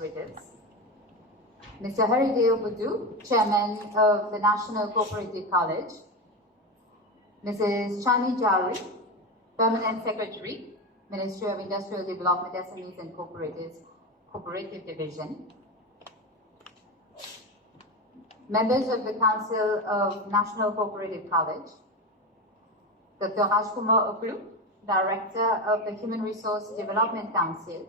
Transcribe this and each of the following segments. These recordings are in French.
Cooperatives. Mr. Harideo Budu, Chairman of the National Cooperative College. Mrs. Chani Jari, Permanent Secretary, Ministry of Industrial Development, SMEs and Cooperatives, Cooperative Division. Members of the Council of National Cooperative College. Dr. Rajkumar Oklu, Director of the Human Resource Development Council.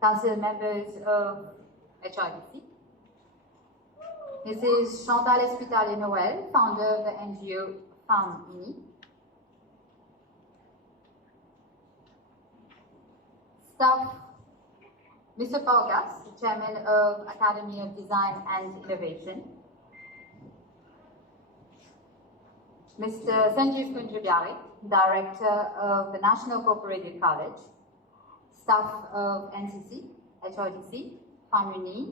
Council members of HRDC. Mrs. Chantal Espitalier-Noël, founder of the NGO Femmes Unies. Staff, Mr. Paugas, Chairman of Academy of Design and Innovation. Mr. Sanjeev Kunjabiari, Director of the National Cooperative College. Staff of NCC, HRDC, Femmes Unies,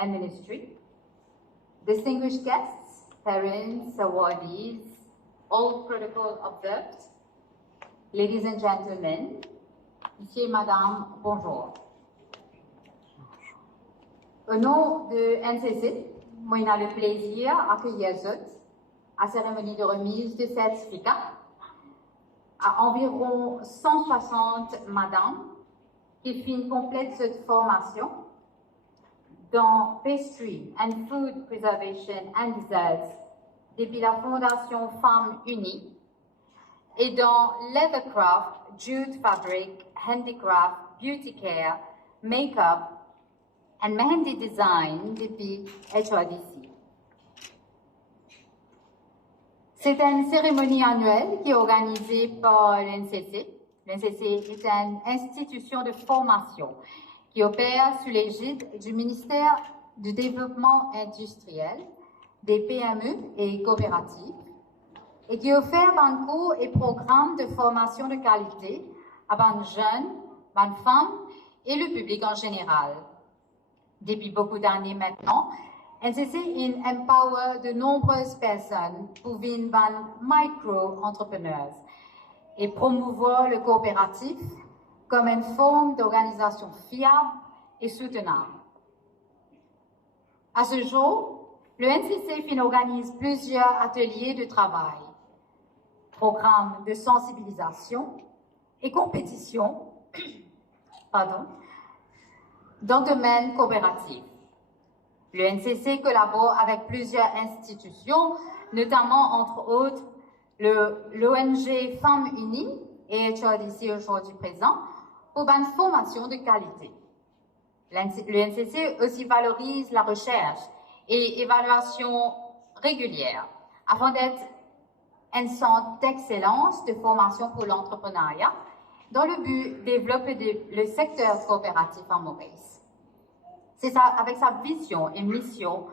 and Ministry. Distinguished guests, parents, awardees, all protocol observed. Ladies and gentlemen, Monsieur et Madame, bonjour. Au nom de NCC, moi, j'ai le plaisir d'accueillir vous à la cérémonie de remise de certificat à environ 160 madames qui finissent complète cette formation dans Pastry and Food Preservation and Desserts depuis la Fondation Femmes Unies et dans Leathercraft, Jute Fabric, Handicraft, Beauty Care, Makeup and Mehendi Design depuis HRDC. C'est une cérémonie annuelle qui est organisée par l'NCC. L'NCC est une institution de formation qui opère sous l'égide du ministère du Développement industriel, des PME et coopératives, et qui offre un cours et programme de formation de qualité à des jeunes, des femmes et le public en général. Depuis beaucoup d'années maintenant, NCC empower de nombreuses personnes pour devenir micro-entrepreneurs et promouvoir le coopératif comme une forme d'organisation fiable et soutenable. À ce jour, le NCC organise plusieurs ateliers de travail, programmes de sensibilisation et compétitions dans le domaine coopératif. Le NCC collabore avec plusieurs institutions, notamment entre autres l'ONG Femmes Unies et HRDC aujourd'hui présent, pour une formation de qualité. Le NCC aussi valorise la recherche et évaluation régulière afin d'être un centre d'excellence de formation pour l'entrepreneuriat dans le but de développer le secteur coopératif en Maurice. C'est avec sa vision et mission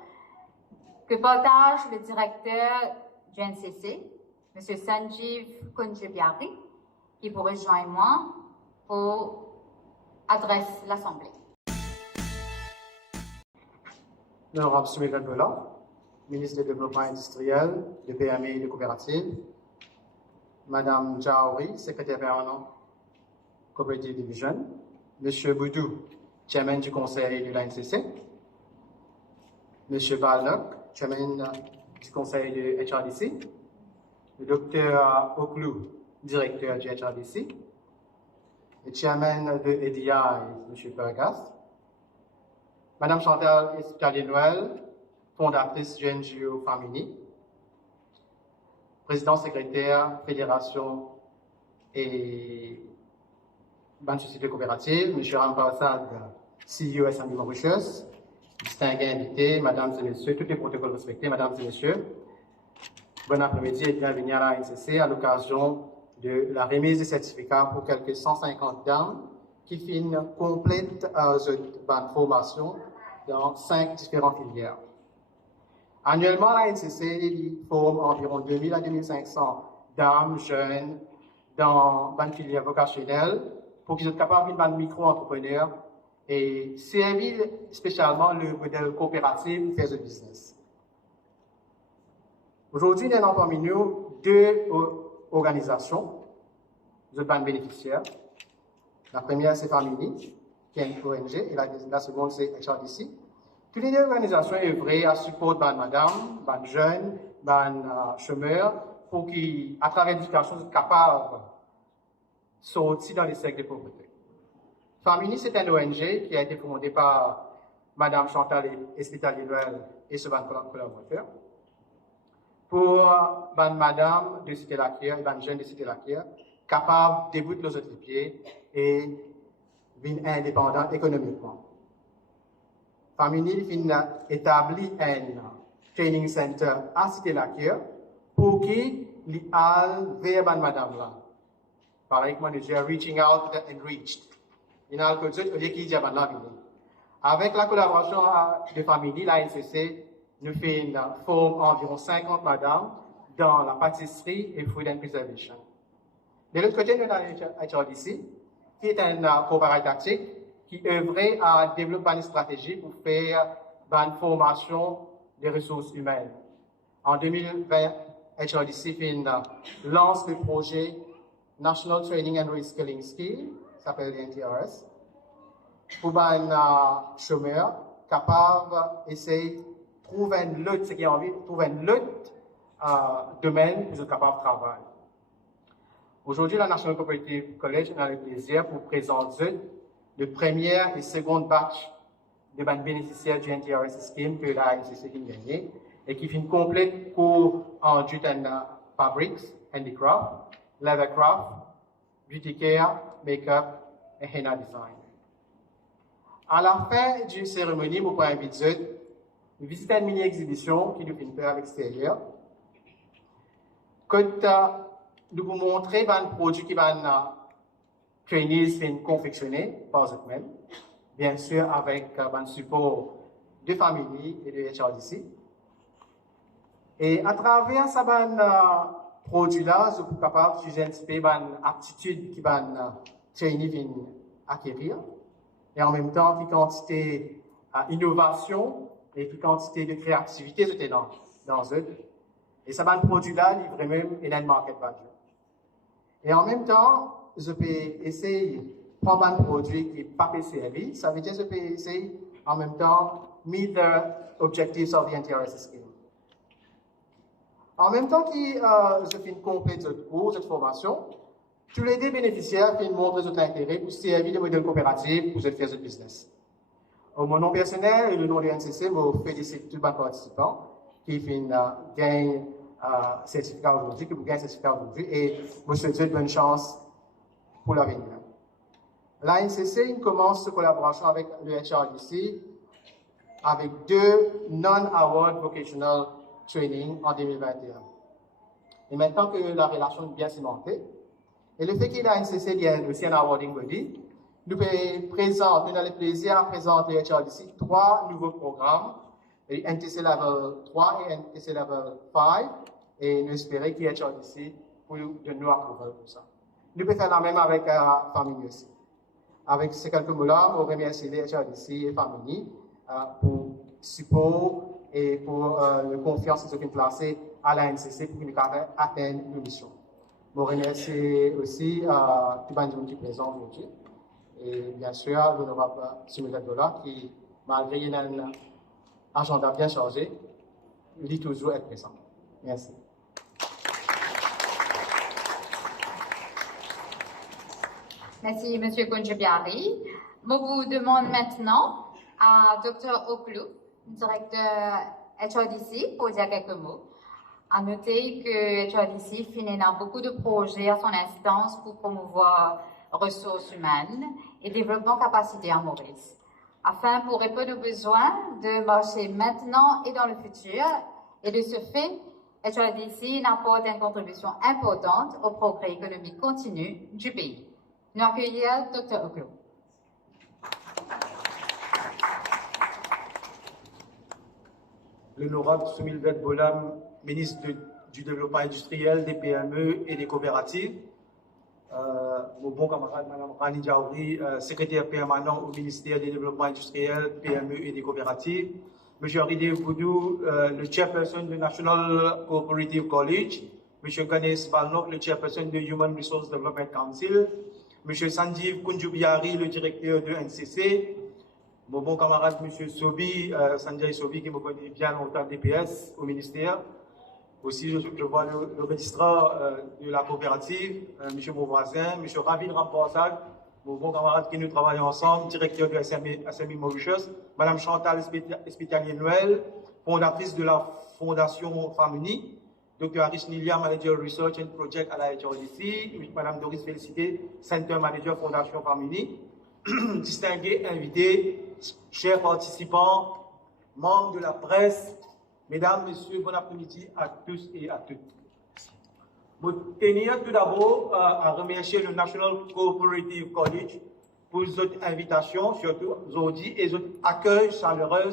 que partage le directeur du NCC, M. Sanjeev Kunjabiari, qui vous rejoint moi pour adresser l'Assemblée. L'honorable Soumeïla Bola, ministre du Développement industriel, de PME et de coopératives. Madame Jaouri, secrétaire permanent Cooperative Division. Monsieur Boudou, chairman du conseil de l'ANCC. Monsieur Balnock, chairman du conseil de HRDC. Le docteur Oklu, directeur du HRDC. Le chairman de EDI, monsieur Pergas. Madame Chantal Espitalier-Noël, fondatrice du NGO Femmes Unies. Président secrétaire Fédération et Banque Société Coopérative, M. Rampassad, CEO SMI Mauritius, distingués invités, Mesdames et Messieurs, tous les protocoles respectés, Mesdames et Messieurs, bon après-midi et bienvenue à la NCC à l'occasion de la remise des certificats pour quelques 150 dames qui finissent complète cette formation dans 5 différentes filières. Annuellement, la NCC forme environ 2000 à 2500 dames jeunes dans une filière vocationnelle pour qu'ils soient capables d'être micro-entrepreneurs et servir spécialement le modèle coopératif faire ce business. Aujourd'hui, nous avons parmi nous 2 organisations de bénéficiaires. La première, c'est Famini, qui est une ONG, et la seconde, c'est HRDC. Toutes les deux organisations œuvrent à support de madame, de jeunes, de chômeurs, pour qu'ils, à travers l'éducation, soient capables de sortir dans les cercles de pauvreté. Famini, c'est une ONG qui a été fondée par Madame Chantal Espitalier-Noël et ce collaborateur pour madame de Cité-Laquière et jeunes de Cité-Laquière capables de débouter leurs autres pieds et devenir indépendants économiquement. Famini a établi un training center à Cité-Laquière pour qu'ils aillent vers madame là. Par exemple, nous disons reaching out and reached. Il y a quelque chose qui dit avec la collaboration de Famini, la NCC nous fait une forme environ 50 madames dans la pâtisserie et food and preservation. De l'autre côté, nous avons HRDC, qui est un coopérative tactique qui œuvrait à développer une stratégie pour faire une formation des ressources humaines. En 2020, HRDC lance le projet National Training and Reskilling Scheme, qui s'appelle NTRS, pour les chômeurs capables d'essayer de trouver un autre, ce qui a envie, trouver un autre domaine pour être capable de travailler. Aujourd'hui, la National Cooperative College a le plaisir pour présenter le premier et second batch de bénéficiaires du NTRS Scheme que la NCC a gagné et qui fait une complète cours en jute and fabrics, handicraft, leathercraft, beauty care, make-up et henna design. À la fin d'une cérémonie, vous pouvez inviter une visite à une mini-exhibition qui nous fait faire à l'extérieur. Quand nous vous montrer un produit qui va trainees confectionner par eux-mêmes, bien sûr avec un support de famille et de HRDC. Et à travers ce produit-là, vous êtes capable de juger une aptitude qui va trainer acquérir. Et en même temps, qui quantité d'innovation et qui quantité de créativité dans eux. Et ce produit-là, livre même et un market value. Et en même temps, je peux essayer de prendre un produit qui n'est pas servi. Ça veut dire que je peux essayer en même temps meet the objectives of the NTRS scheme. En même temps que je fais une complète cours, cette formation, tous les deux bénéficiaires font montre de l'intérêt pour servir le modèle coopératif pour faire ce business. Au mon nom personnel et le nom de l'NCC, je félicite tous les participants qui font gagner certificat aujourd'hui, qui vous gagnent certificat aujourd'hui, et je vous souhaite bonne chance pour l'avenir. La NCC commence cette collaboration avec le HRDC avec 2 non-award vocational training en 2021. Et maintenant que la relation est bien cimentée, et le fait qu'il y a NCC, il y a aussi un awarding body, nous avons le plaisir de présenter le HRDC 3 nouveaux programmes, NTC Level 3 et NTC Level 5, et nous espérons qu'il y a HRDC pour nous approuver pour ça. Nous pouvons faire la même avec la famille aussi. Avec ces quelques mots-là, nous remercions les HRDC et famille pour support et pour la confiance qu'ils ont placée à la NCC pour nous atteindre nos missions. Je remercie aussi tous les gens qui sont présents aujourd'hui. Et bien sûr, l'honorable Simula Dola qui, malgré un agenda bien chargé, dit toujours être présent. Merci. Merci, M. Konjebiari. Je vous demande maintenant à Dr. Oklou, directeur HRDC, pour dire quelques mots. À noter que HRDC finit beaucoup de projets à son instance pour promouvoir ressources humaines et développement capacité à Maurice, afin pour répondre aux besoins de marché maintenant et dans le futur. Et de ce fait, HRDC apporte une contribution importante au progrès économique continu du pays. Nous accueillons Dr. Oklou. L'honorable Soumilvet Bolam, ministre du Développement industriel, des PME et des coopératives. Mon bon camarade, Mme Rani Diaouri, secrétaire permanent au ministère du Développement industriel, PME et des coopératives. M. Ridé Boudou, le chairperson du National Cooperative College. M. Ganesh Balnok, le chairperson du Human Resource Development Council. M. Sanjeev Kunjubiari, le directeur de NCC, mon bon camarade M. Sobi, Sanjay Sobi, qui me connaît bien longtemps DPS au ministère. Aussi, je vois le registraire de la coopérative, M. mon voisin, M. Ravid Ramporsag, mon bon camarade qui nous travaillons ensemble, directeur de SMI Mauritius, Mme Chantal Espitalier-Noël, fondatrice de la Fondation Femmes Unies, Dr. Arish Nilia, Manager Research and Project à la HRDC, Mme Doris Félicité, Center Manager Fondation Femmes Unies, distingués invités, chers participants, membres de la presse, mesdames, messieurs, bon après-midi à tous et à toutes. Je tenir tout d'abord à remercier le National Cooperative College pour cette invitation, surtout aujourd'hui, et votre accueil chaleureux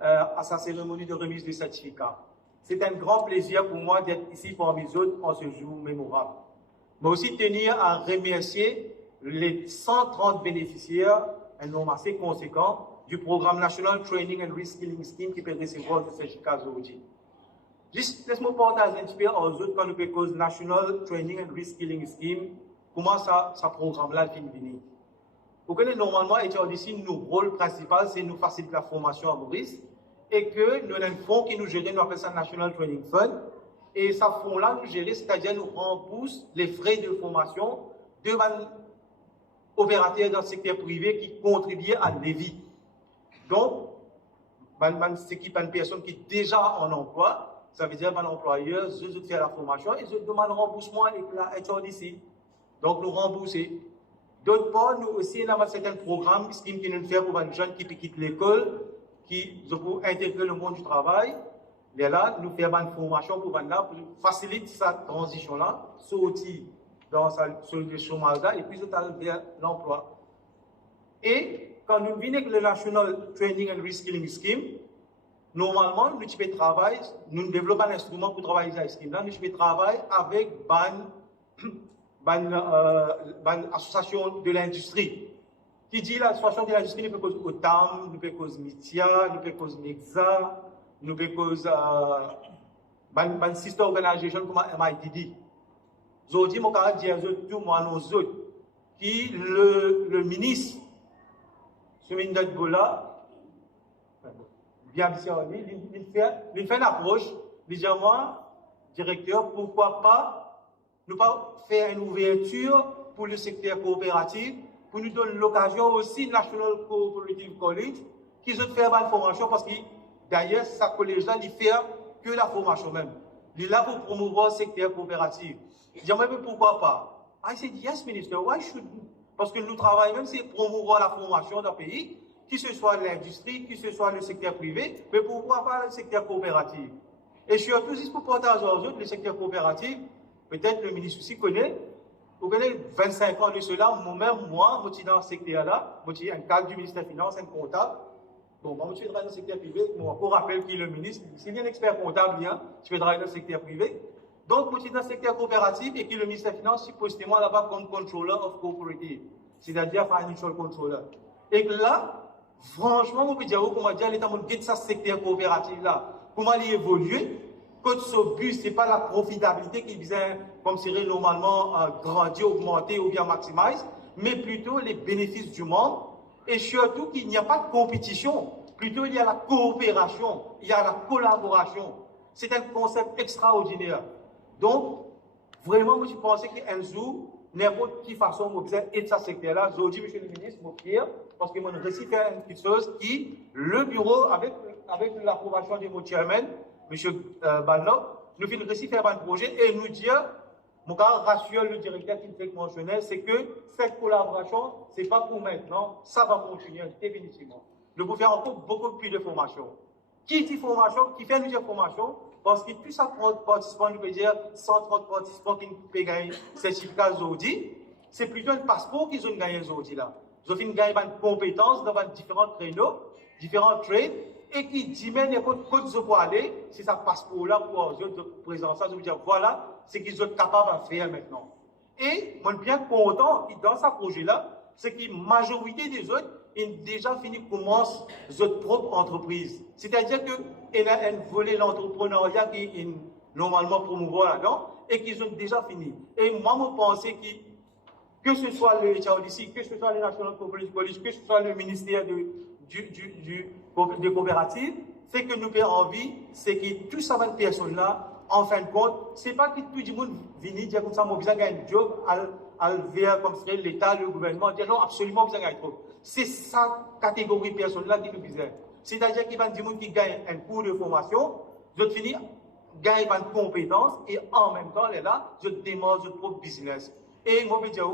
à sa cérémonie de remise du certificat. C'est un grand plaisir pour moi d'être ici parmi les autres en ce jour mémorable. Mais aussi tenir à remercier les 130 bénéficiaires, un nombre assez conséquent, du programme National Training and Reskilling Scheme qui peut recevoir ce certificat aujourd'hui. Juste, laisse-moi partager un petit peu aux autres quand nous faisons National Training and Reskilling Scheme, comment ça programme-là finit venir. Vous connaissez normalement, HRDC, notre rôle principal, c'est nous faciliter la formation à Maurice, et que nous avons un fonds qui nous gère, nous appelons ça National Training Fund, et ce fonds-là nous gère, c'est-à-dire nous rembourse les frais de formation de opérateurs dans le secteur privé qui contribuent à Lévis. Donc, c'est une personne qui est déjà en emploi, ça veut dire que l'employeur, je fais la formation et je demande remboursement avec la HRDC. Donc, nous rembourser. D'autre part, nous aussi, nous avons certains programmes qui nous font pour les jeunes qui quittent l'école, qui pour intégrer le monde du travail. Et là, nous faisons une formation pour faciliter cette transition-là, sortir sur le chômage-là et puis aller vers l'emploi. Et quand nous venons avec le National Training and Reskilling Scheme, normalement, nous pouvons travailler, nous développons un instrument pour travailler avec ce scheme-là, nous pouvons travailler avec une association de l'industrie. Qui dit l'association de l'industrie, nous pouvons cause OTAM, nous pouvons cause MITIA, nous pouvons cause MEXA, nous pouvons cause une sister organisation comme MITD. Aujourd'hui, mon caractère dit tout moi nous autres, qui le ministre, Soumindat Bola, bien il fait une approche, il dit à moi, directeur, pourquoi pas ne pas faire une ouverture pour le secteur coopératif, pour nous donner l'occasion aussi, National Cooperative College, qui se fait une formation, parce que d'ailleurs, sa collège-là, il fait que la formation même. Il est là pour promouvoir le secteur coopératif. Il dit, mais pourquoi pas? I said, yes, minister, why should we? Parce que nous travaillons même, c'est promouvoir la formation d'un pays, que ce soit l'industrie, que ce soit le secteur privé, mais pourquoi pas le secteur coopératif? Et surtout, juste pour partager aux autres, le secteur coopératif, peut-être le ministre aussi connaît, vous connaissez 25 ans de cela, moi-même, moi, je suis dans ce secteur-là, je suis un cadre du ministère des Finances, un comptable. Bon, moi, je suis dans le secteur privé, moi, on rappelle qui est le ministre, c'est bien un expert comptable, bien, je vais travailler dans le secteur privé. Donc, je suis dans le secteur coopératif et qui est le ministère des Finances, supposément là-bas comme Controller of Cooperative, c'est-à-dire Financial Controller. Et que là, franchement, on peut dire, comment dire, l'État de ce secteur coopératif-là, comment il évolue, que ce but, ce n'est pas la profitabilité qui vient, comme serait normalement, grandir, augmenter ou bien maximiser, mais plutôt les bénéfices du monde, et surtout qu'il n'y a pas de compétition, plutôt il y a la coopération, il y a la collaboration. C'est un concept extraordinaire. Donc, vraiment, moi, je pensais qu'un jour, n'importe quelle façon, on besoin de ce secteur-là. Aujourd'hui, monsieur le ministre, mon frère, parce que mon récit fait une petite chose qui, le bureau, avec l'approbation de mon chairman, monsieur Bannock, nous faisons récit faire un projet et nous dire, mon gars rassure le directeur qui me fait mentionner, c'est que cette collaboration, ce n'est pas pour maintenant, ça va continuer définitivement. Nous pouvons faire encore beaucoup plus de formation. Qui dit formation, qui fait nous dire formation, parce que plus ça participants, nous peut dire 130 participants qui peuvent gagner certificat aujourd'hui, c'est plutôt un passeport qu'ils ont gagné aujourd'hui là. Ils ont fait gagner une compétence dans différents créneaux, différents trades, et qui dit même n'importe quoi ils vont aller, c'est ça passeport là pour eux de présenter ça, je veux dire voilà, c'est qu'ils sont capables de faire maintenant. Et moi, je suis bien content dans ce projet-là, c'est que la majorité des autres, ils ont déjà fini commencent leur propre entreprise. C'est-à-dire qu'ils ont un volet l'entrepreneuriat qui est normalement promouvoir là-dedans et qu'ils ont déjà fini. Et moi, je pensais que que ce soit le HRDC, que ce soit le National Cooperative College, que ce soit le ministère des coopératives, c'est que nous avons envie, c'est que tout ça, ces personnes-là, en fin de compte, c'est pas que tout le monde vient dire comme ça, moi, besoin de gagner un job, à vers comme serait l'État, le gouvernement, dire non, absolument, besoin de gagner un job. C'est sa catégorie de personnes-là qui nous besoin. C'est-à-dire qu'il y a des gens qui gagnent un cours de formation, je finis, gagnent une compétence, et en même temps, là, je démarre mon propre business. Et moi, je veux dire,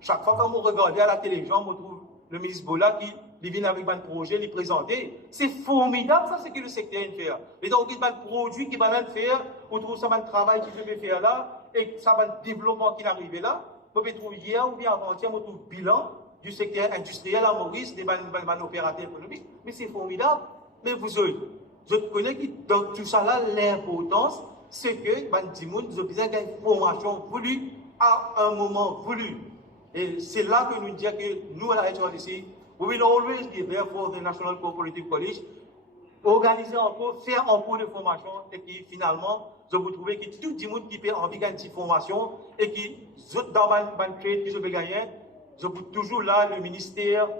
chaque fois qu'on me regarde à la télévision, on trouve le ministre Bola qui vient avec un projet, les présenter. C'est formidable, ça, c'est que le secteur fait. Et donc, il y a un produit qui va faire, on trouve ça, un travail qui peut faire là, et ça va un développement qui arrive là. On peut trouver hier ou bien avant-hier, on trouve bilan du secteur industriel à Maurice, des opérateurs économiques. Mais c'est formidable. Mais vous autres, je connais que dans tout ça là, l'importance, c'est que, les gens ont besoin d'une formation voulue à un moment voulu. Et c'est là que nous disons que nous, à la HRDC, we will always be there for the National Cooperative College, organiser encore, faire un cours de formation, et qui finalement, je vous trouve que tout le monde qui peut envie de une formation, et qui, dans le trade que je vais gagner, je vous toujours là, le ministère,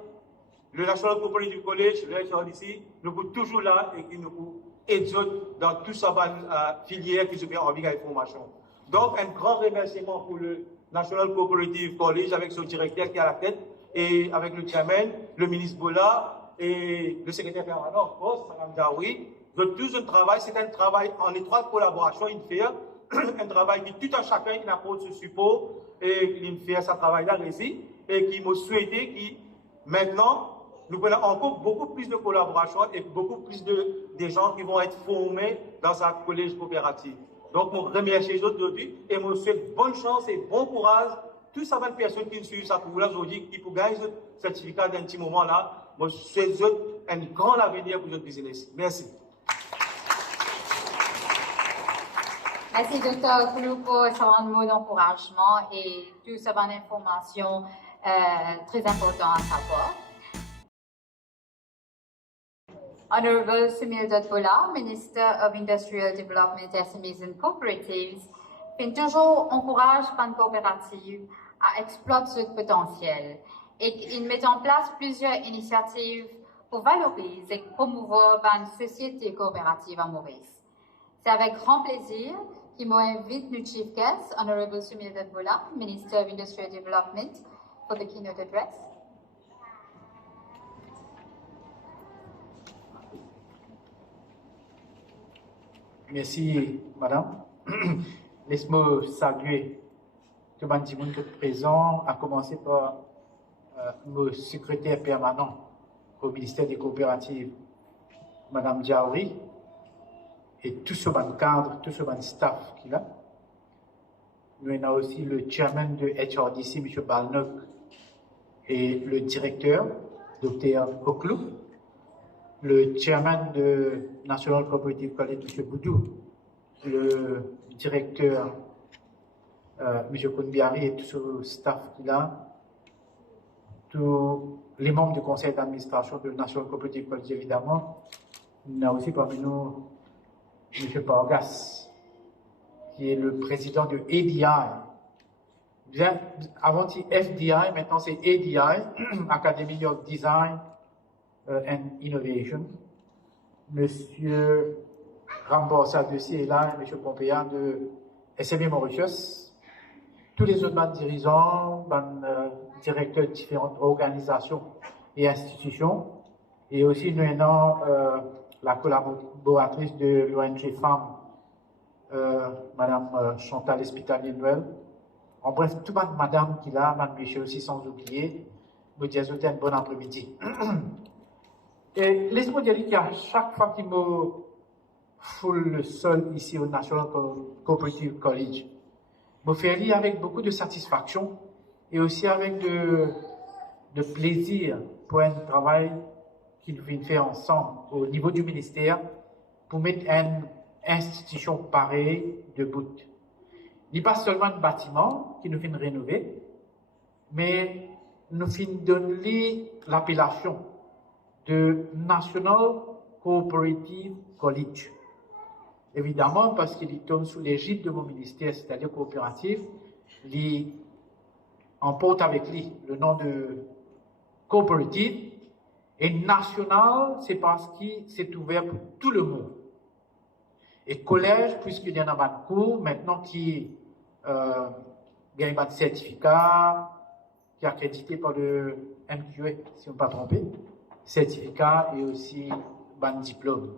le National Cooperative College, le HRDC, nous sommes toujours là, et qui nous aident dans tout ça, filière que je vais envie de une formation. Donc, un grand remerciement pour le National Cooperative College avec son directeur qui est à la tête et avec le chairman, le ministre Bola et le secrétaire permanent, of course, Mme Daoui. Tout un travail, c'est un travail en étroite collaboration, il fait un travail qui tout un chacun il apporte ce support et il fait ce travail-là ici et qui m'a souhaité que maintenant, nous prenons encore beaucoup plus de collaboration et beaucoup plus de gens qui vont être formés dans un collège coopératif. Donc, je remercie les autres aujourd'hui et je souhaite bonne chance et bon courage. Toutes ces personnes qui suivent ça pour aujourd'hui, qui pour gagner ce certificat d'un petit moment là, je souhaite un grand avenir pour notre business. Merci. Merci, Dr. Koulou, pour ce mot d'encouragement et toute cette information très importante à savoir. Honorable Sumil Dodbola, Minister of Industrial Development, SMEs and Cooperatives, fait toujours encourage les coopératives à exploiter ce potentiel et il met en place plusieurs initiatives pour valoriser et promouvoir une société coopérative à Maurice. C'est avec grand plaisir qu'il m'invite notre chief guest, Honorable Sumil Dodbola, Minister of Industrial Development, for the keynote address. Merci, madame. Laisse-moi saluer tout le monde qui est présent, à commencer par mon secrétaire permanent au ministère des Coopératives, madame Diaouri, et tout ce cadre, tout ce staff qui est là. Nous avons aussi le chairman de HRDC, M. Balnock, et le directeur, Dr. Koklou, le chairman de National Cooperative College, M. Boudou, le directeur, M. Kounbiari et tout ce staff qu'il a, tous les membres du conseil d'administration de National Cooperative College, évidemment. Il y a aussi parmi nous M. Pargas, qui est le président de ADI. Bien, avant c'était FDI, maintenant c'est ADI, Academy of Design and Innovation. Monsieur Rambosa Dessi est là, Monsieur Pompéa de SME Mauritius. Tous les autres dirigeants, directeurs de différentes organisations et institutions. Et aussi, nous avons la collaboratrice de l'ONG Femmes, Madame Chantal Espitalier-Noël. En bref, toute madame qui est là, Madame Michel aussi, sans oublier, me dit un bon après-midi. Et laisse-moi dire qu'à chaque fois qu'il me foule le sol ici au National Cooperative College, me fait lire avec beaucoup de satisfaction et aussi avec de plaisir pour un travail qu'il vient faire ensemble au niveau du ministère pour mettre une institution pareille debout. Il n'y a pas seulement un bâtiment qui nous fait rénover, mais nous fait donner l'appellation de National Cooperative College. Évidemment, parce qu'il tombe sous l'égide de mon ministère, c'est-à-dire coopératif, il emporte avec lui le nom de coopérative. Et national, c'est parce que c'est ouvert pour tout le monde. Et collège, puisqu'il y en a un cours, maintenant qui gagne un certificat, qui est accrédité par le MQA, si on ne pas trompé, certificat et aussi un diplôme.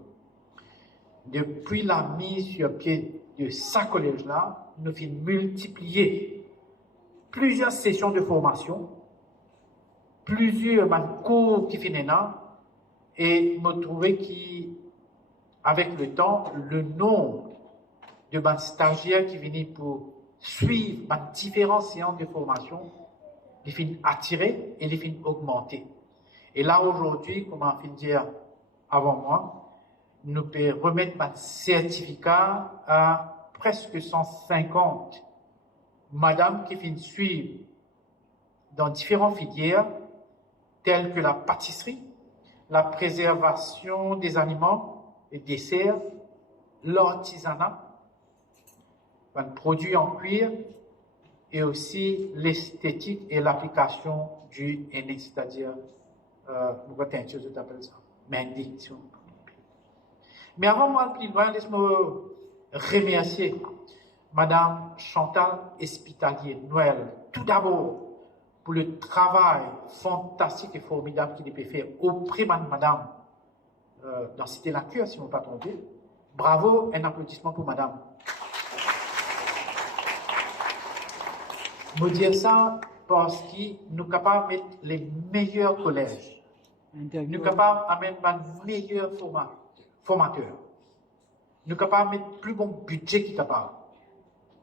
Depuis la mise sur pied de ce collège-là, nous avons multiplié plusieurs sessions de formation, plusieurs cours qui finissent là, et nous trouvons qu'avec le temps, le nombre de stagiaires qui viennent pour suivre différentes séances de formation, les finissent attirer et les finissent augmenter. Et là, aujourd'hui, comme on finit de dire avant moi, nous pouvons remettre un certificat à presque 150 madame qui finissent suivre dans différentes filières, telles que la pâtisserie, la préservation des aliments et desserts, l'artisanat, un produit en cuir, et aussi l'esthétique et l'application du henné, c'est-à-dire, pourquoi teinture, je t'appelle ça, Mendy, si on... Mais avant moi, plus loin, laisse-moi remercier Madame Chantal Espitalier-Noël, tout d'abord, pour le travail fantastique et formidable qu'il a pu faire auprès de Madame dans Cité La Cure, si je ne me pas trompé. Bravo, un applaudissement pour Madame. Je dire ça parce que nous sommes capables de mettre les meilleurs collèges. Nous sommes capables de mettre les meilleurs formateurs. Nous sommes capables de mettre plus bon budget qui est capable,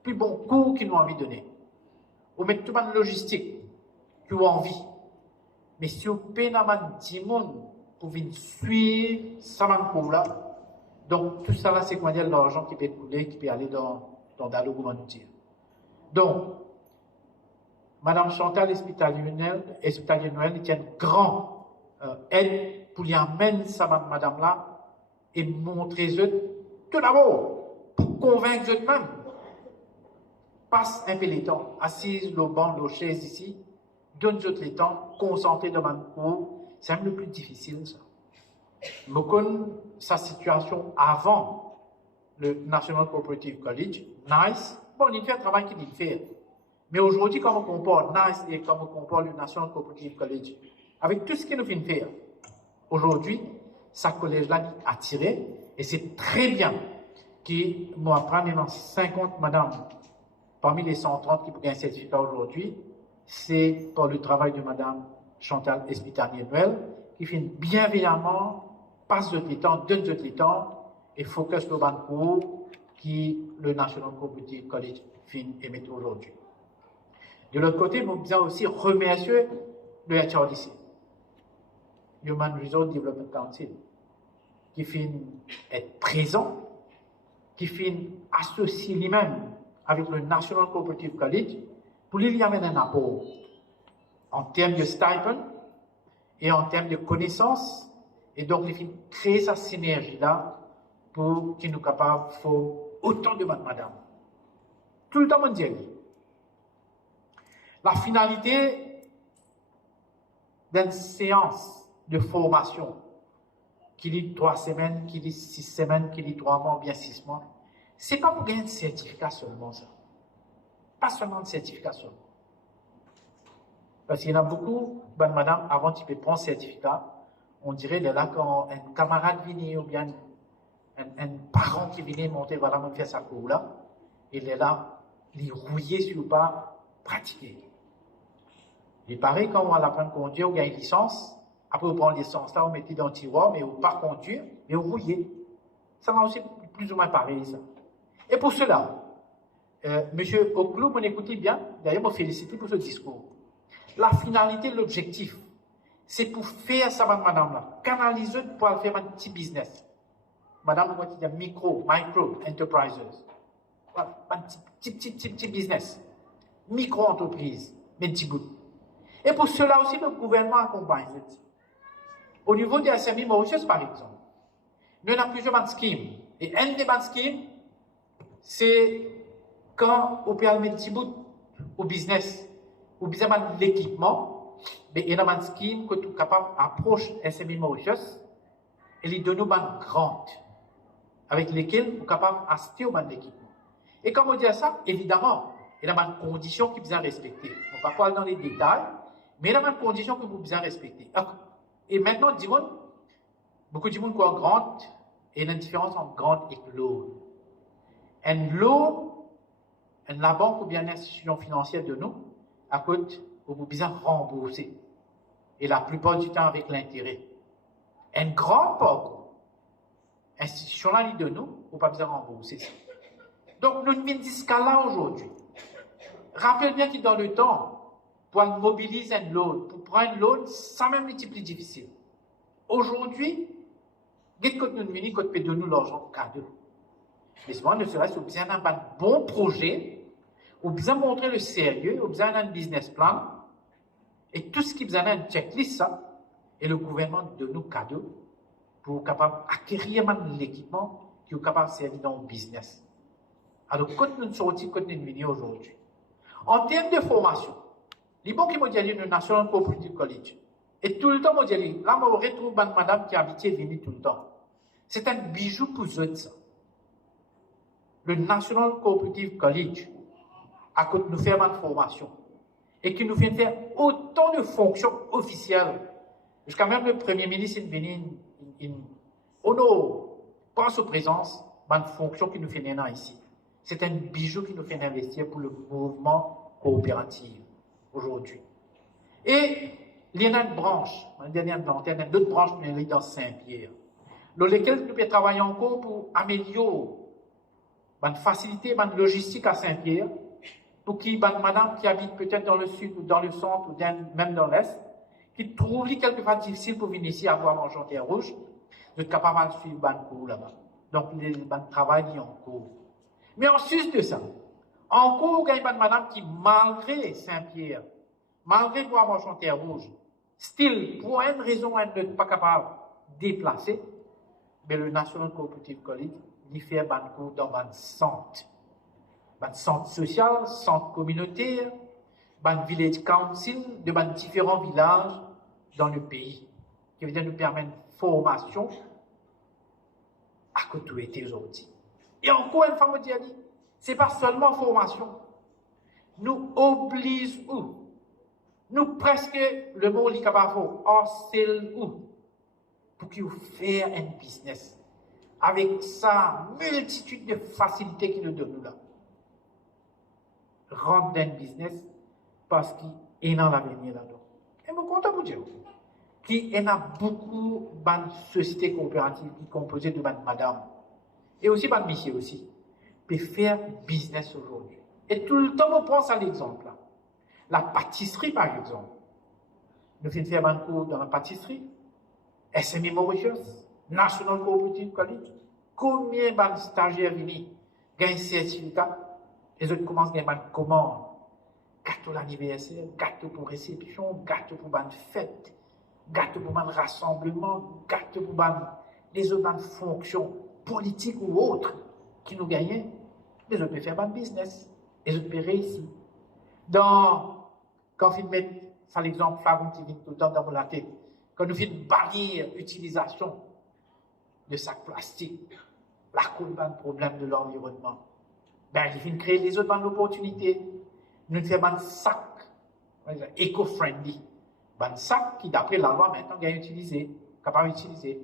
plus bon cours qu'ils nous ont envie de donner. Ou mettre tout le logistique qu'ils ont envie. Mais si vous payez 10 monde pour venir suivre ça cours-là, donc tout ça là, c'est quoi dire l'argent qui peut couler, qui peut aller dans le gouvernement. Donc, Madame Chantal Espitalier-Noël qui a une grande aide pour y amener ça, madame là, et montrer eux, tout d'abord, pour convaincre eux-mêmes. Passe un peu les temps, assise le banc, le chaise ici, donne-eux les temps, concentrés devant le cours, c'est même le plus difficile, ça. Je connais sa situation avant le National Cooperative College, NICE, bon, il fait un travail qu'il fait. Mais aujourd'hui, quand on compare NICE et quand on compare le National Cooperative College, avec tout ce qu'il nous vient de faire, aujourd'hui, sa collège-là est attiré, et c'est très bien qu'il m'apprenne dans 50 madame, parmi les 130 qui prennent un certificat aujourd'hui, c'est par le travail de Madame Chantal Espitalier-Noël, qui fait bienveillamment, passe de temps, donne de temps, et focus le banco qui le National Cooperative College fin émet aujourd'hui. De l'autre côté, nous devons aussi remercier le HRDC, Human Resource Development Council, qui fin être présent, qui fin associé lui-même avec le National Cooperative College pour lui amener un apport en termes de stipend et en termes de connaissances, et donc il fin créer sa synergie-là pour qu'il nous capable de faire autant de madame. Tout le temps, on dit. La finalité d'une séance de formation, qui lit 3 semaines, qui lit 6 semaines, qui lit 3 mois, ou bien 6 mois, c'est pas pour gagner un certificat seulement, ça. Pas seulement de certification. Parce qu'il y en a beaucoup, ben madame, avant tu peux prendre certificat, on dirait là quand un camarade vient ou bien un parent qui vient monter, voilà, on fait sa cours là, il est là, il est rouillé sur pas pratiquer. Il est pareil quand on va apprendre à conduire, on a une licence, après on prend la licence là, on met dans le tiroir, mais on ne pas conduire, mais on rouillé. Ça va aussi plus ou moins pareil, ça. Et pour cela, Monsieur Oklou, vous écoutez bien, d'ailleurs, je vous félicite pour ce discours. La finalité, l'objectif, c'est pour faire ça, madame-là, canaliser pour faire un petit business. Madame, vous dites micro enterprises. Voilà, un petit business. Micro-entreprise, mais petit bout. Et pour cela aussi, le gouvernement accompagne. Au niveau des SMI Mauritius, par exemple, nous avons plusieurs schemes. Et un des schemes, c'est quand on peut mettre petit bout au business, ou bien l'équipement, mais il y a un scheme que tu es capable d'approcher SME Mauritius et lui donner une grande avec lesquels vous êtes capable d'acheter l'équipement. Et comme on dit ça, évidemment, il y a une condition qui vous respecter. On ne va pas aller dans les détails, mais il y a une condition que vous devez respecter. Et maintenant, beaucoup de gens croient grande, et il y a une différence entre grande et loan. Un loan, la banque ou bien l'institution financière de nous, à côté, vous besoin rembourser. Et la plupart du temps avec l'intérêt. Un grand banque, institution là de nous, vous pas besoin rembourser. Donc, nous venons de ce cas-là aujourd'hui. Rappelez bien que dans le temps, pour mobiliser un loan, pour prendre un loan, ça même est plus difficile. Aujourd'hui, quand nous venons, quand nous nous l'argent cadeau. Mais souvent, ne serait-ce besoin d'un bon projet, ou besoin montrer le sérieux, ou besoin d'un business plan, et tout ce qui besoin d'un checklist, ça, et le gouvernement de nous cadeaux pour capable acquérir l'équipement qui est capable de servir dans le business. Alors, quand nous sortis, quand nous venons aujourd'hui, en termes de formation, les bons qui m'ont dit le National Cooperative College, et tout le temps, m'ont dit, là, je retrouve une madame qui habitait venue tout le temps. C'est un bijou pour eux, ça. Le National Cooperative College, à côté nous faire une formation, et qui nous fait faire autant de fonctions officielles. Jusqu'à même le Premier ministre est venu, honore, pense aux présences, une fonction qui nous fait maintenant ici. C'est un bijou qui nous fait investir pour le mouvement coopératif aujourd'hui. Et il y en a une branche, une dernière branche, d'autres branches dans Saint-Pierre, dans lesquelles nous pouvons travailler encore pour améliorer, faciliter la logistique à Saint-Pierre, pour qui madame qui habite peut-être dans le sud ou dans le centre ou même dans l'est, qui trouve quelquefois difficile pour venir ici à voir manger en terre rouge, de capable de suivre le cours là-bas. Donc, le travail est en cours. Mais en sus de ça, en cours, il y a une madame qui, malgré Saint-Pierre, malgré voir manger en terre rouge, still, pour une raison, elle n'est pas capable de déplacer, mais le National Cooperative College, il fait un cours dans un centre. Un centre social, centre communautaire, un village council de différents villages dans le pays, qui veut nous permettre une formation à côté aujourd'hui. Et encore une fois, je dis, ce n'est pas seulement formation. Nous oblige nous presque, le mot est capable de pour qu'ils fassent un business. Avec sa multitude de facilités qu'il nous donne là. Rentre dans un business parce qu'il est dans l'avenir là-dedans. Et je suis content de vous dire qu'il y a beaucoup de sociétés coopératives qui sont composées de madame et aussi de monsieur aussi, peut faire business aujourd'hui. Et tout le temps, on pense à l'exemple là. La pâtisserie, par exemple. Nous faisons faire un cours dans la pâtisserie. SME Mauritius, National Cooperative College. Combien de stagiaires viennent gagnent un certificat? Les autres commencent à gagner une commande. Gâteau l'anniversaire, gâteau pour réception, gâteau pour une fête, gâteau pour un rassemblement, gâteau pour les autres fonctions politiques ou autres qui nous gagnent. Les autres peuvent faire un business. Les autres peuvent réussir. Quand on met, ça l'exemple, flagrant qui vient tout le temps dans la tête, quand nous faisons bannir l'utilisation de sacs plastiques, la cause d'un problème de l'environnement, il faut créer les autres opportunités. Nous faisons un sac éco-friendly, un sac qui, d'après la loi, maintenant, est utilisé, capable d'utiliser.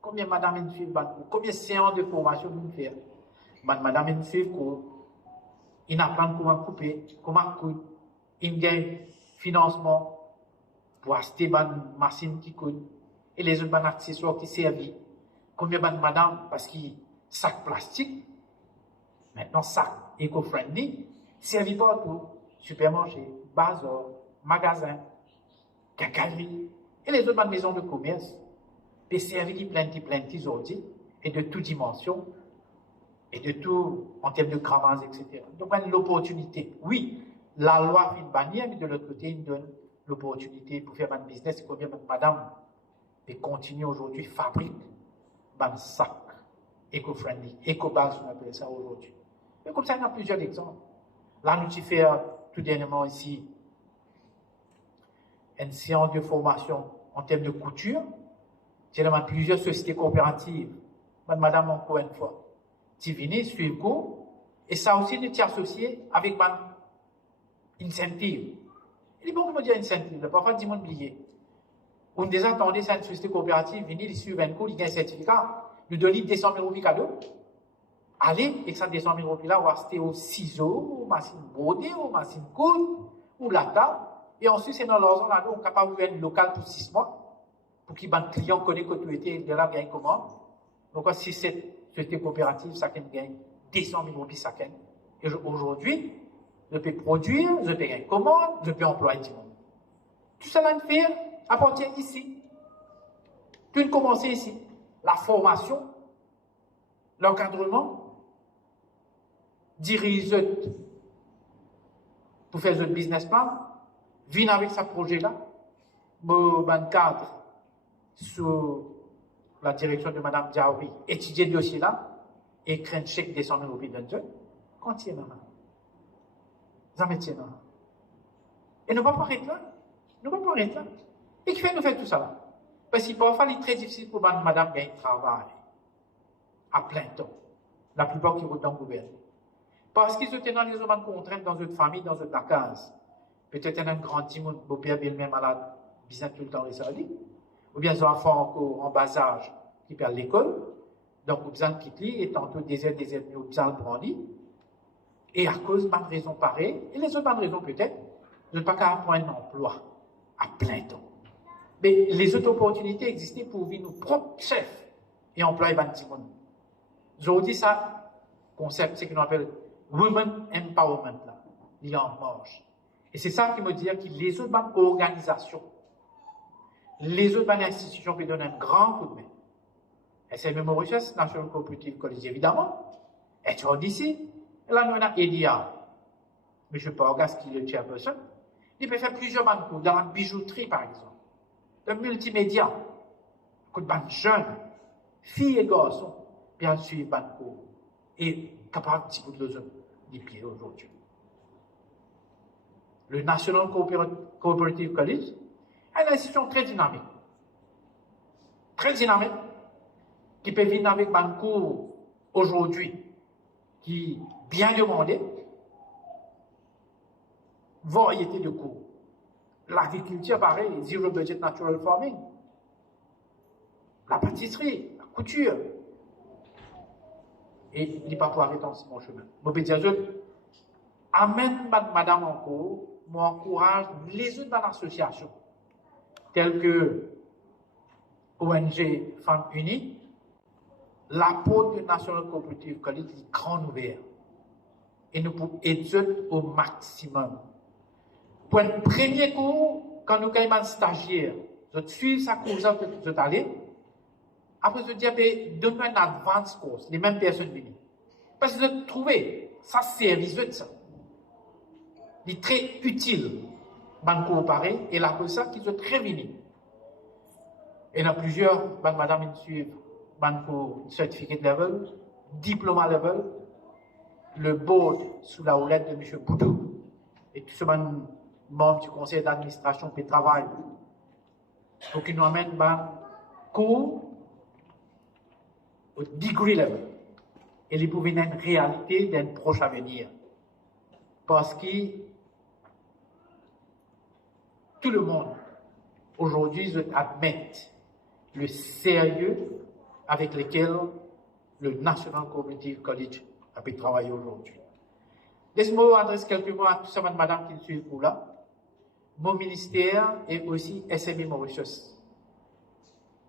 Combien madame et combien de séances de formation vous faire? Madame et monsieur, ils apprennent comment couper, comment coudre, ils gagnent financement pour acheter une machine qui coûte et les autres accessoires qui servent. Combien de madame, parce qu'ils sac plastique, maintenant sac éco-friendly, servi partout, supermarché, bazar, magasin, galerie, et les autres maisons de commerce, et servi plenty aujourd'hui, et de toutes dimensions, et de tout en termes de grammage, etc. Donc, on a l'opportunité. Oui, la loi fait une bannière, mais de l'autre côté, il donne l'opportunité pour faire un business. Et combien de madame et continue aujourd'hui, fabrique un sac éco-friendly, éco-base, on appelle ça aujourd'hui. Et comme ça, il y a plusieurs exemples. Là, nous avons fait tout dernièrement ici une séance de formation en termes de couture. J'ai dans plusieurs sociétés coopératives. Madame, encore une fois, tu venez suivre cours. Et ça aussi, nous t'y associer avec une incentive. Il est bon que me dire incentive. Parfois, dis-moi oublier. On déjà attendait ça une société coopérative, venir, il suit un cours, il gagne un certificat, nous donne 200 000 € cadeau. Allez, et ça 200 000 € là, on va acheter au ciseau, ou machine brodée, ou machine coude, ou la table. Et ensuite, c'est dans l'argent là, on est capable d'ouvrir un local pour 6 mois, pour qu'il y ait un client connaît que tu étais, de là, gagne comment. Donc, si cette société coopérative, ça gagne 200 000 € chacun. Et aujourd'hui, je peux produire, je peux gagner commande, je peux employer du monde. Tout ça va faire à partir d'ici. Tout commencer ici. La formation, l'encadrement, dirige pour faire votre business plan, venir avec ce projet-là, dans cadre sous la direction de Mme Diaouri, étudier le dossier-là, et créer un chèque de 100 000 € dans Dieu, quand il y a ça me tient. Et nous ne pouvons pas arrêter là. Nous ne pouvons pas arrêter là. Et qui fait nous faire tout ça là? Parce que parfois, il est très difficile pour madame gagner travail à plein temps. La plupart qui vont dans le gouvernement. Parce qu'ils étaient dans les hommes contraintes dans une famille, dans une case. Peut-être un grand timon, beau-père, belle-mère malade, bizarre tout le temps ressorti. Ou bien des enfants encore en bas âge qui perdent l'école. Donc, vous avez quitté, et tantôt des aides, vous avez brandi. Et à cause de bonnes raisons pareilles, et les autres bonnes raisons peut-être, vous n'êtes pas qu'à avoir un emploi à plein temps. Mais les autres opportunités existaient pour vivre nos propres chefs et employer les gens. Aujourd'hui, ça, concept, c'est ce qu'on appelle Women Empowerment, là. Il y a en marche. Et c'est ça qui me dit que les autres bonnes organisations, les autres bonnes institutions qui donnent un grand coup de main. SM Mauritius, National Cooperative College, évidemment. Et tu vois d'ici, là, nous avons EDIA. M. Porgas, qui est le chairperson. Il peut faire plusieurs banques cours, dans la bijouterie, par exemple. Le multimédia. Coup de banque jeune, filles et garçons, bien suivre banque cours. Et capable de petit bout de l'ozone, des pieds aujourd'hui. Le National Cooperative College est une institution très dynamique. Très dynamique. Qui peut venir avec un cours aujourd'hui, qui est bien demandé, variété de cours. L'agriculture, pareil, zero budget natural farming. La pâtisserie, la couture. Et il n'est pas pour arrêter en mon chemin. Je peux dire, amène madame en cours, m'encourage les autres associations, telles que ONG Femmes Unies, la porte du National Cooperative College est grand ouvert. Et nous pouvons aider au maximum. Pour un premier cours, quand nous avons un stagiaire, je suis sa course, je suis allé. Après, je dis, donne-moi un advance course, les mêmes personnes venues. Parce que je trouve, ça sert, ça. Il est très utile, dans cours pareil, et la ça qui est très venue. Et il y a plusieurs, madame, ils suivent. Pour certificate level, diplôme level, le board sous la houlette de M. Boudou et tout ce membre du conseil d'administration qui travaille pour qu'il nous amène un cours au degree level et les pour venir une réalité d'un proche avenir. Parce que tout le monde aujourd'hui admet le sérieux avec lesquels le National Cooperative College a pu travailler aujourd'hui. Laisse-moi adresser quelques mots à tout ça, madame qui suit pour là. Mon ministère et aussi SME Mauritius.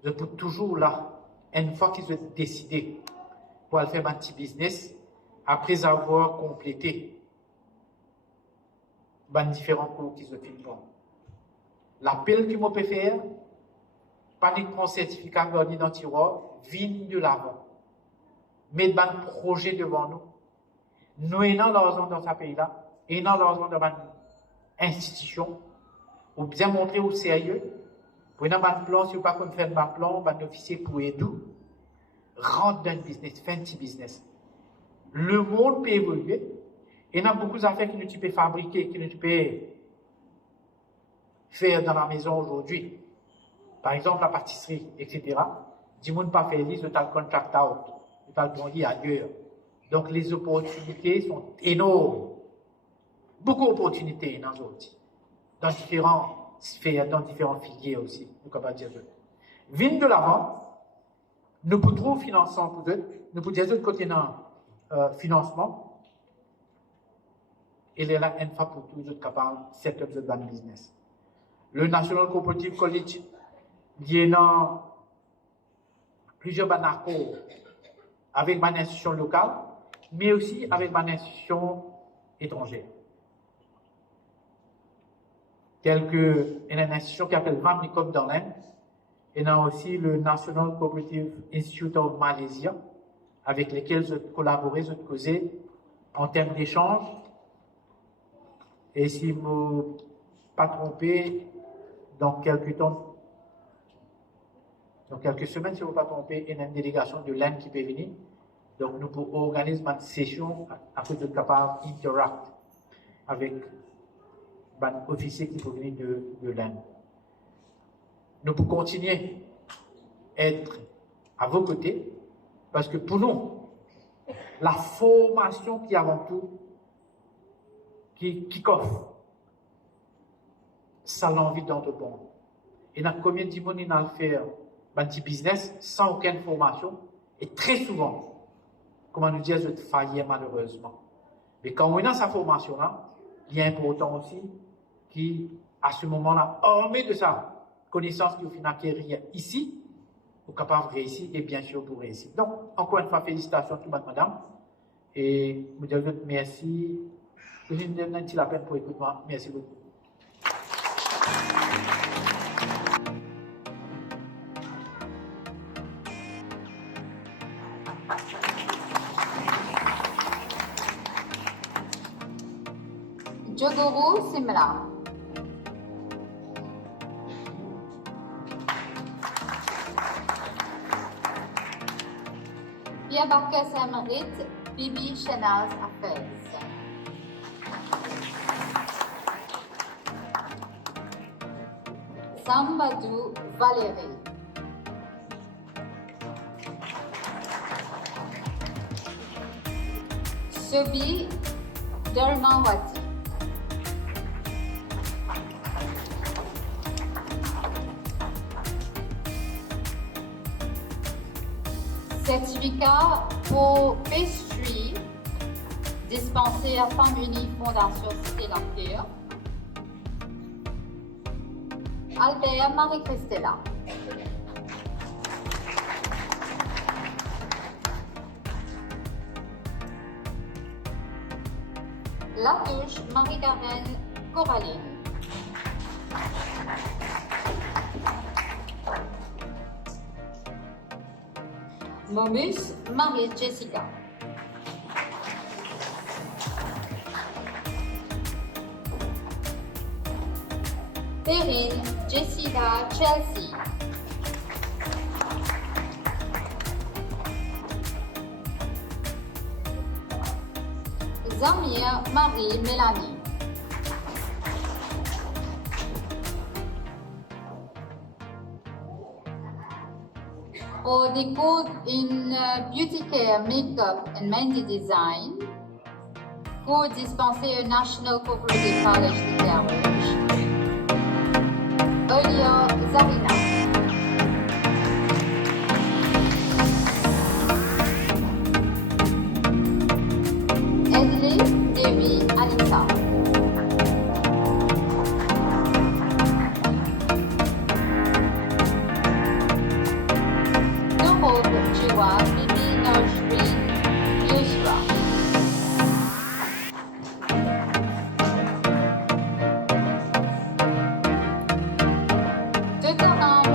Je suis toujours là, une fois qu'ils ont décidé pour aller faire un petit business, après avoir complété les différents cours qu'ils ont fait. L'appel qu'ils m'ont fait faire, panique prend certificat dans le tiroir, vigne de l'avant. Mettre un projet devant nous. Nous ayons l'argent dans ce pays-là, ayons l'argent dans une institution, ou bien montrer au sérieux, pour un plan, si vous ne pouvez pas faire un plan, un officier pour aider, rentre dans le business, fait un petit business. Le monde peut évoluer, et il y a beaucoup d'affaires qui nous peuvent fabriquer, qui nous peuvent faire dans la maison aujourd'hui. Par exemple, la pâtisserie, etc. Du monde pas fait liste, tu as le contract out, tu as le bon ailleurs. Donc, les opportunités sont énormes. Beaucoup d'opportunités dans différentes sphères, dans différentes filières aussi, nous pouvons dire. Vine de l'avant, nous pouvons financer pour eux, nous pouvons dire de côté dans financement, et là, une fois pour tous, nous sommes capables de set up the business. Le National Cooperative College, il y a plusieurs accords avec des institutions locales, mais aussi avec des institutions étrangères. Telles que une institution qui s'appelle Van Nikom dans l'Inde, et a aussi le National Cooperative Institute of Malaysia, avec lesquels je collaborais, je causais en termes d'échange. Et si je ne me pas trompé, dans quelques temps, dans quelques semaines, si je ne me pas trompé, il y a une délégation de l'Inde qui peut venir. Donc, nous pouvons organiser une session afin de capable d'interagir avec un officier qui peut venir de l'Inde. Nous pouvons continuer à être à vos côtés, parce que pour nous, la formation qui avant tout, qui coffre, ça l'envie d'entreprendre. Et dans combien de monde il a faire un petit business sans aucune formation, et très souvent, comment nous dire, je faillir malheureusement. Mais quand on a sa formation-là, il est important aussi qui, à ce moment-là, hormis de sa connaissance qu'il faut acquérir ici, pour capable de réussir et bien sûr pour réussir. Donc, encore une fois, félicitations à tout le monde, madame. Et vous dire merci. Je vous donne un petit la peine pour écouter moi. Merci beaucoup. Jogoro Simla. Pierre Barker Samarit, Bibi Shenaz Hafez. Sambadou Valérie. Sobi Dharmawati. Certificat pour pastry dispensé à Femmes Unies Fondation Cité Lampire. Albert Marie-Christella. Latouche Marie-Garenne Coraline. Momus Marie-Jessica. Perrine Jessica Chelsea. Zamir Marie Mélanie. Pour des cours in beauty care, makeup and mehndi design, cours dispensés au National Cooperative College de Terre-Rouge. Olia Zarina. Edley Devi Anita. Norob Jiwa Bibi Noshrin Yusra. Deuteron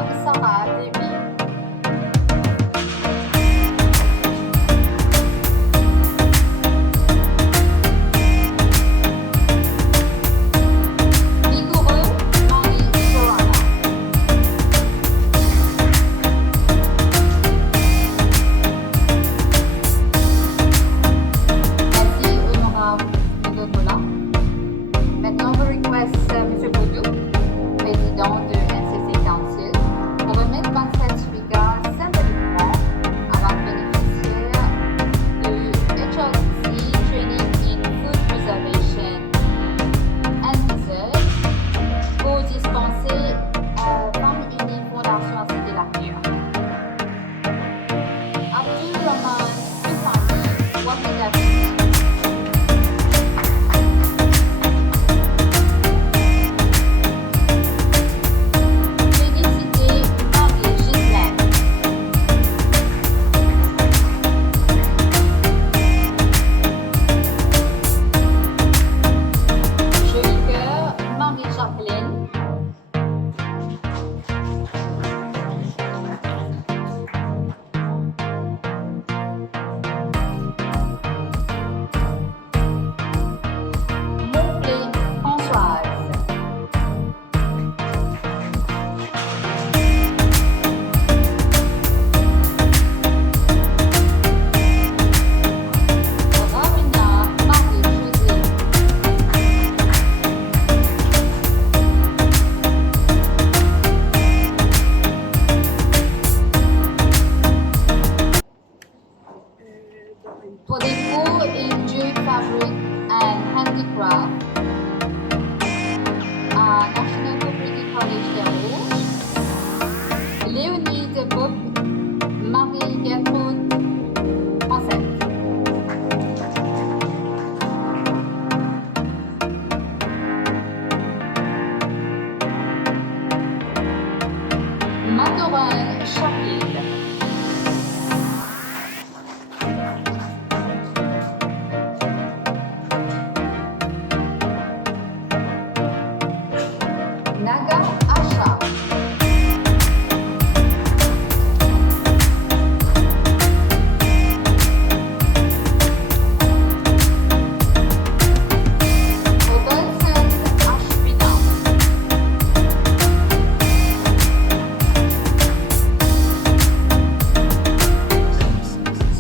Félicité Marie-Gislaine. Joli cœur Marie-Jacqueline. Montplé Françoise. Ravina Marie-Josée. Pour des cours in Jewel Fabric and Handicraft à National Community College de Rouge, Léonie de Bob, Marie-Gertrude Française. Madorin Chapil. Naga Asha. Robertson Ashbina.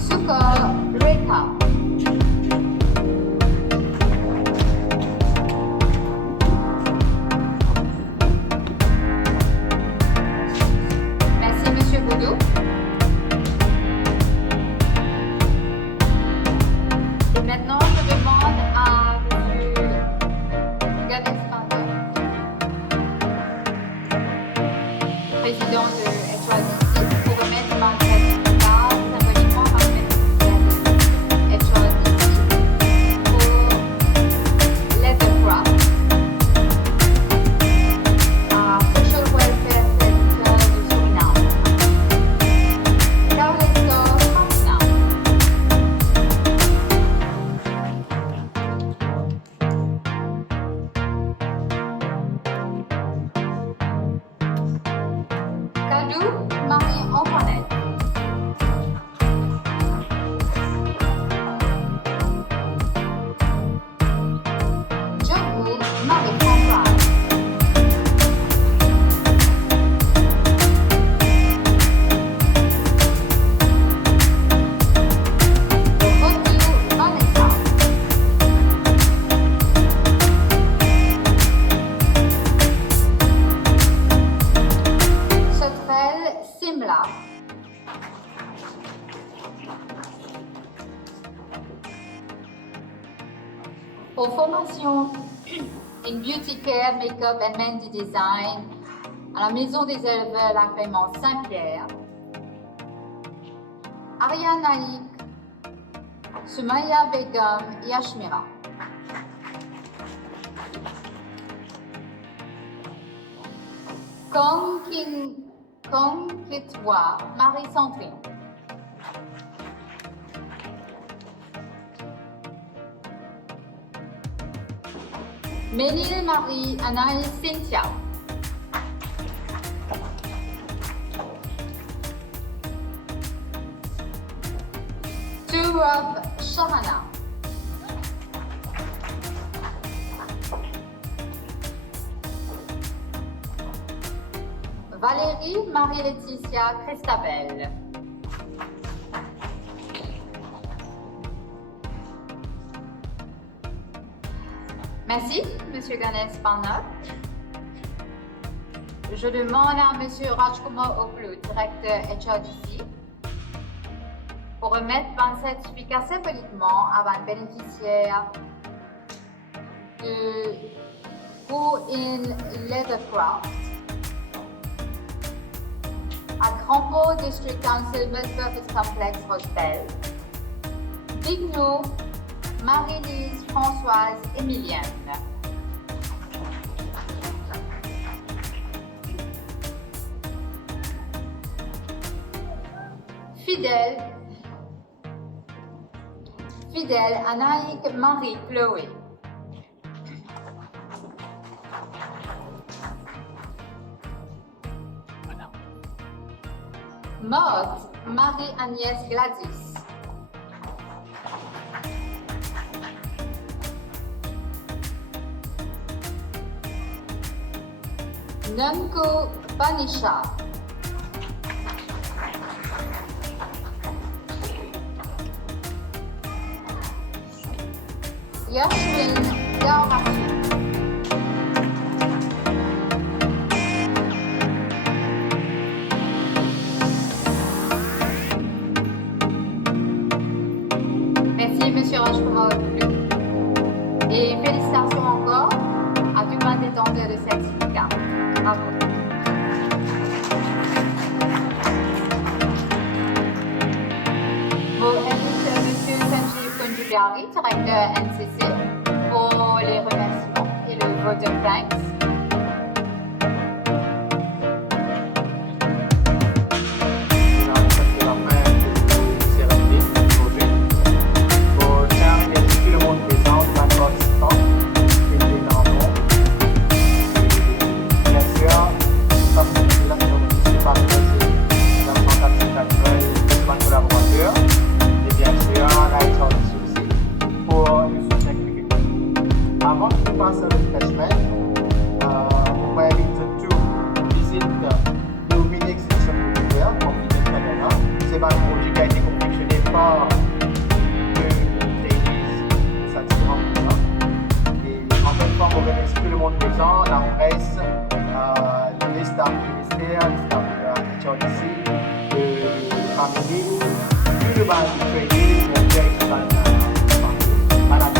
Sukar Rekha. Merci, Monsieur Boudou. Et maintenant, je demande à Monsieur Ganes Pando, président de HRDC, pour remettre ma certificat symboliquement par le bénéficiaire de HRDC pour Leathercraft à Social Welfare Center de Suriname. Carleton Martina. Kadou Marie-Antoinette. Djokou Marie-Françoise. Rotiu Vanessa. Sauterelle Simla. Pour formation in Beauty Care, Makeup and Mehndi Design à la Maison des éleveurs l'agrément Saint-Pierre, Ariane Naïk, Sumaya Begum Yashmira. Kong Kitwa Marie-Sandrine. Ménil Marie Anaïs Cynthia. Turab Shahana. Valérie Marie-Laetitia Christabel. Merci, Monsieur Ganes Parnot. Je demande à Monsieur Rajkumar Oklu, directeur HRDC, pour remettre un certificat symboliquement à un bénéficiaire de cours in Leathercraft à Crampo District Council Multipurpose Complex Rochebelle, Digno Marie-Lise Françoise Emilienne. Fidèle Anaïk Marie-Chloé. Maud Marie-Agnès Gladys. Nanko Banisha. Yasmin Daurasu. Merci, Monsieur Roche, pour m'avoir plu. Et félicitations encore à tout plein détenteurs de certificat. Bravo. Vous invite M. Sanjeev Kunjubari, directeur NCC, pour les remerciements et le vote of thanks. Avant de passer au refreshment, on va inviter tout visite nos mini-exhibitions couvertes pour visiter Canada. C'est un projet qui a été confectionné par le Ladies satisfaisant pour ça. Et en fait, on remercie tout le monde présent, la presse, les staffs du ministère, les staffs de HRDC, de famille, tout le monde du trading, le directeur de Madame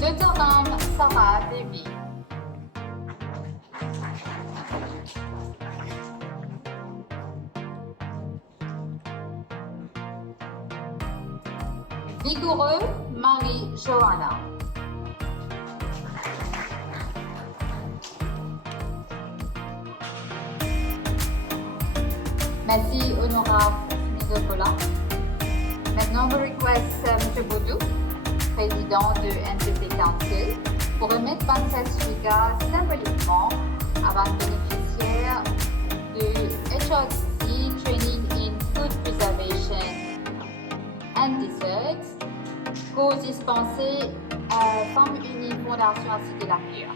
Dr. Sarah Devi. Vigoureux Marie-Johanna. Merci, honorable Nicolas. Maintenant, je request M. Boudou, président de NCC Council, pour remettre 27 certificats symboliquement à un bénéficiaire de HRDC Training in Food Preservation and Desserts, co-dispensé à Femmes Unies Fondation à Cité la Cure.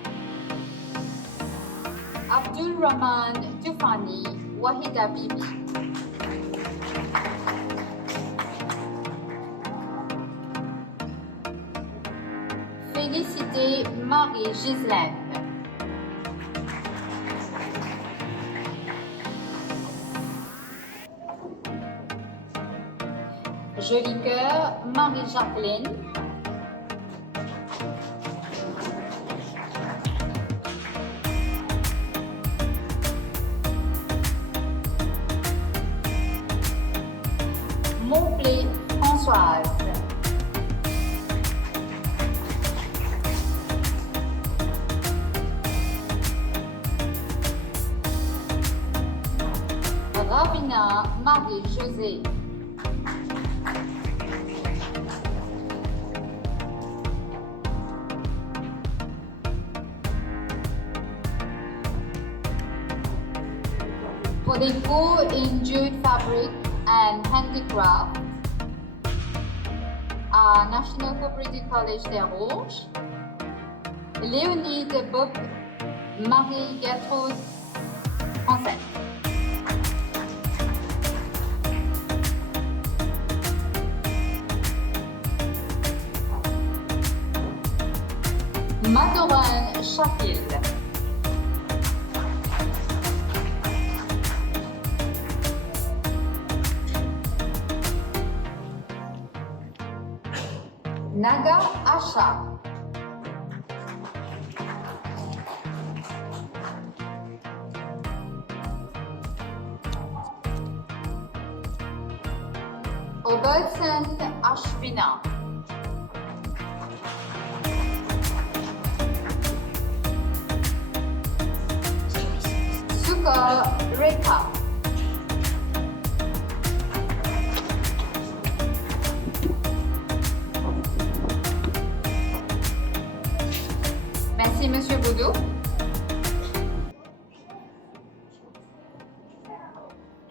Abdul Rahman Tufani Wahida Bibi. Félicité Marie-Gislaine. Joli cœur Marie-Jacqueline. Montplé Françoise. Ravina Marie-Josée. For the cours in jute fabric and handicraft à National Cooperative College des Rouges, Léonide Bob Marie-Gertrude Français. Madoran Shakil. Naga Asha. Robertson Ashvina. Sukar Rekha. Merci, Monsieur Boudou.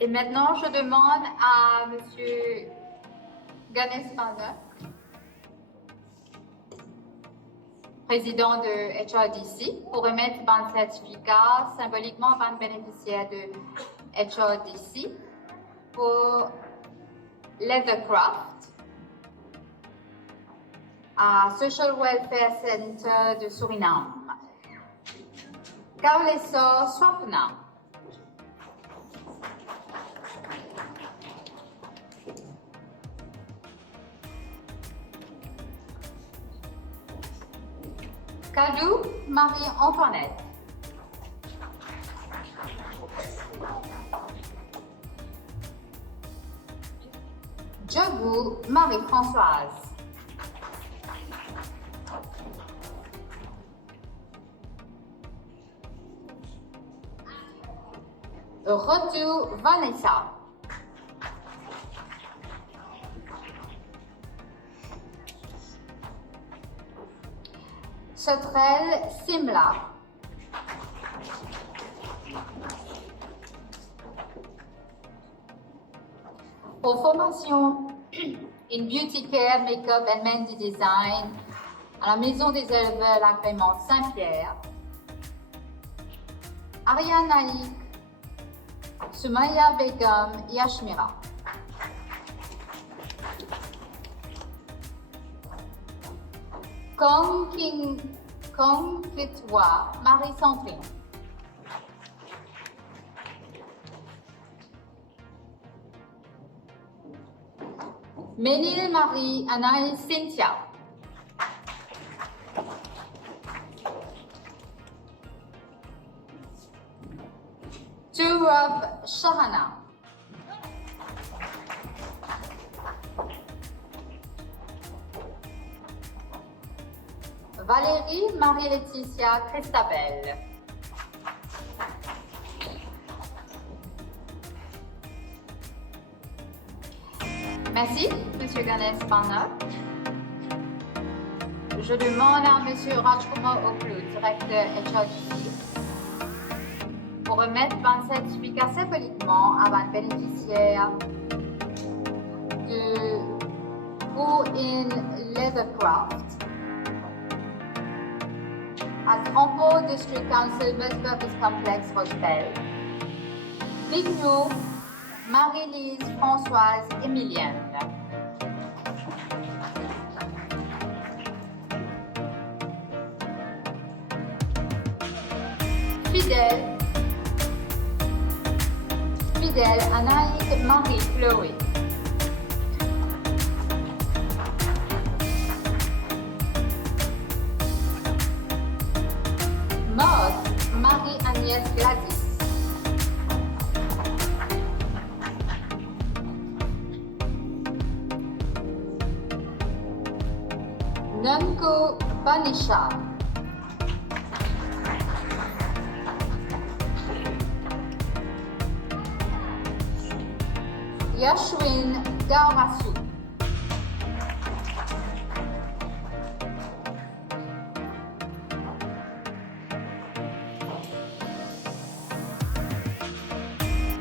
Et maintenant, je demande à Monsieur Ganesh Pandey, président de HRDC, pour remettre un certificat symboliquement à un bénéficiaire de HRDC pour Leathercraft à Social Welfare Center de Suriname. Kaulesa Swapna. Kadou Marie-Antoinette. Djogou Marie-Françoise. Rotou Vanessa. Sotrel Simla. Pour formation in Beauty Care, Makeup and Mehndi Design à la Maison des éleveurs l'agrément Saint-Pierre, Ariane Naïk, Soumaya Begum, Yashmira. Kong Kitwa, Marie Sandrine. Ménil Marie Anaïs Cynthia. Turab Shahana. Valérie Marie-Laetitia Christabel. Merci, Monsieur Ganesh Pandey. Je demande à Monsieur Rajkumar Oklu, directeur HRDC, pour remettre un certificat symboliquement à un bénéficiaire de Who in Leathercraft à Trampo District Council Multipurpose Complex Rochebelle. Vignou, Marie-Lise Françoise Emilienne. Fidèle Anaïs Marie Chloé. Maud Marie-Agnès Gladys. Nanko Banisha. Yashwin Gaurasu.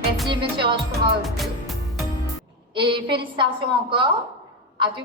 Merci, Monsieur Rajkumar. Et félicitations encore à tous